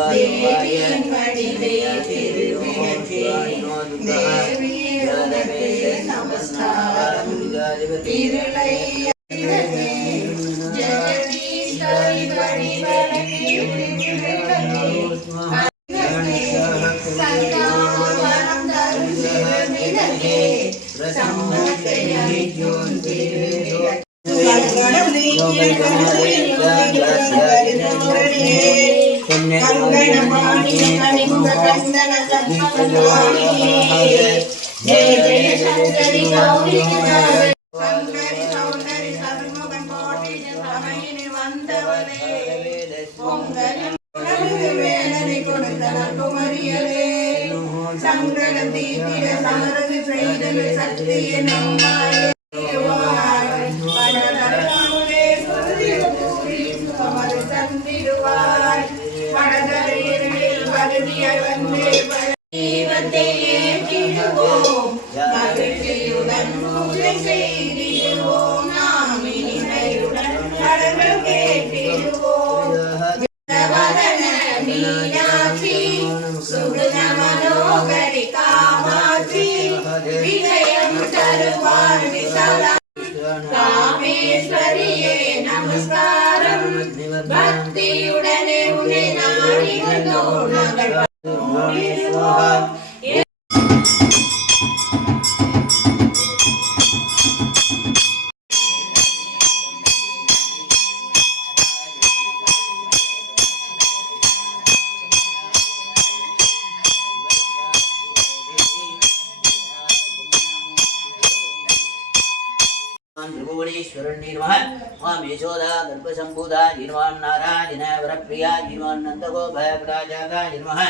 தேவியின் வடிவே திருவிளக்கே தேவியே நமஸ்காரம் திருளை ஜெகதீஸ்வரி வடிவழகே சந்தாவரம் தரும் திருவிளக்கே சம்பத்தையை சங்கடம் தீர்த்திட சமரது செய்தல் சக்திய நம்மாய மகிழ்ச்சியுடன் பூஜை செய்திடுவோம் நாம் இனிமையுடன் கடவுள் கேட்டிடுவோம் மீனாட்சி சுகுண மனோகரி காமாட்சி விஜயம் தருவாள் விசாலா காமேஸ்வரியே நமஸ்காரம் பக்தியுடனே உன்னை நாடி வந்தோம் நாங்கள் ओम यशोदा गर्भसंभूता निर्वाण नारायण वरप्रिया निर्वाण नंदगोपराजागा निर्वाह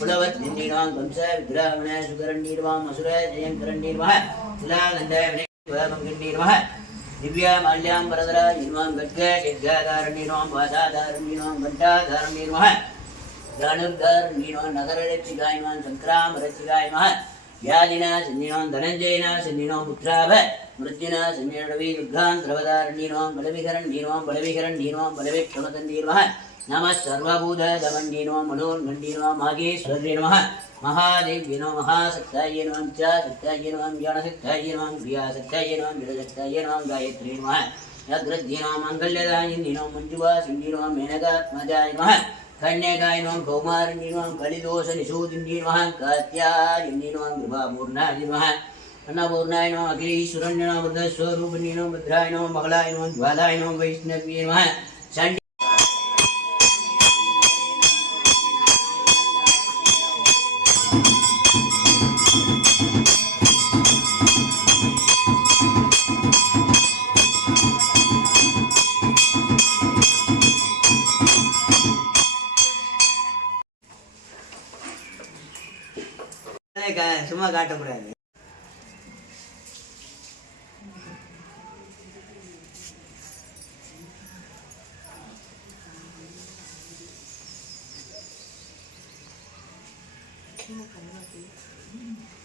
कुलवत् निर्वाण कंस विग्रहण सुकरण निर्वाण असुर जयं करण निर्वाह तुलागंध विनिर्वाण निर्वाह दिव्या माल्यां वरदरा निर्वाण गद्ग यज्ञाधार निर्वाण वासाधार निर्वाण घंटाधार निर्वाह दानुर्धार निर्वाण नगररक्षिकाय निर्वाण संक्राम रक्षिकाय निर्वाह व्याधिना सन्निवां धनंजयना सन्निवां पुत्राभ मृत्युना सन्निरवि दुर्गां द्रवदारण्यवां बलविहरण्यवां बलविक्षमतन्निर्वः नमः सर्वभूत दमन्यवां मनोन्मन्यवां मागेश्वर्ये नमः महादेव्ये नमः महासत्ताय नमः च सत्ताय नमः ज्ञानसत्ताय नमः क्रियासत्ताय नमः विरसत्ताय नमः गायत्री नमः अग्रद्ये नमः मङ्गल्यदायिन्ये नमः मञ्जुवासिन्ये नमः मेनकात्मजाय नमः कन्यागाय नमः कौमारिण्ये नमः कलिदोषनिशोधिन्ये नमः कात्यायन्ये नमः कृपापूर्णाय नमः अन्नपूर्णाय नमः अखिलेश्वरण्ये नमः वृद्धस्वरूपिण्ये नमः भद्राय नमः मङ्गलाय नमः ज्वालाय नमः वैष्णव्ये नमः சும்மா காட்டக்கூடாது. Kimo ka na natin.